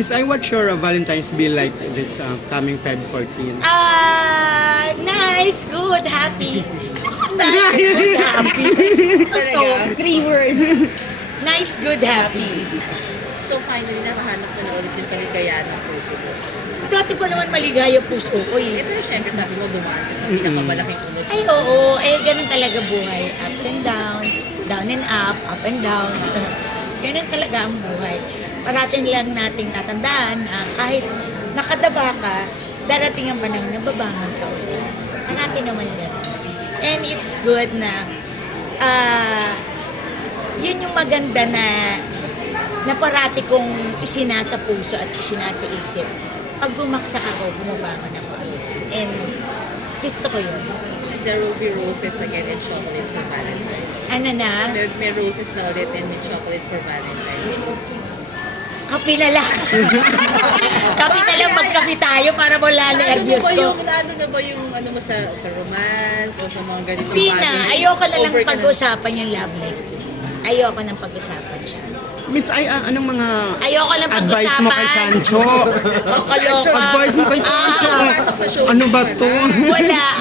Miss I, what's your Valentine's be like this coming Feb 14? Nice, good, happy. Nice, good, happy. So, 3 words. Nice, good, happy. So finally, nakahanap ko na ulit yung kaligayahan ng puso ko. Dati pa naman maligaya puso ko Eh, eh. pero syempre sabi mo dumaan ka sa pinakamalaking ulit. Ay, oo. Eh, ganun talaga buhay. Ups and down and up and down. Ganun talaga ang buhay. Parating lang nating tatandaan na kahit nakadaba ka, darating ang panahon na babangon ka ulit. Parating naman yan. And it's good na yun yung maganda na parati kong isinasa puso at isinasa isip. Pag bumaksak ako, bumabangon ako. And gusto ko yun. There will be roses again and chocolates for Valentine's. Ano na? May roses na ulit and may chocolates for Valentine's. Kapi na lang. Kapi na lang magkapi tayo para wala na nervyos ko. Ano na ba yung ano mo sa romance o sa mga ganitong Hindi na. Ayoko na lang Over ka na. pag-usapan yung love life. Ayoko nang pag-usapan siya. Miss I, anong mga Ayoko lang advice mo kay pag-usapan. Sancho? Kakaloka. Advice mo kay Sancho? Ah, Ano ba to? Wala.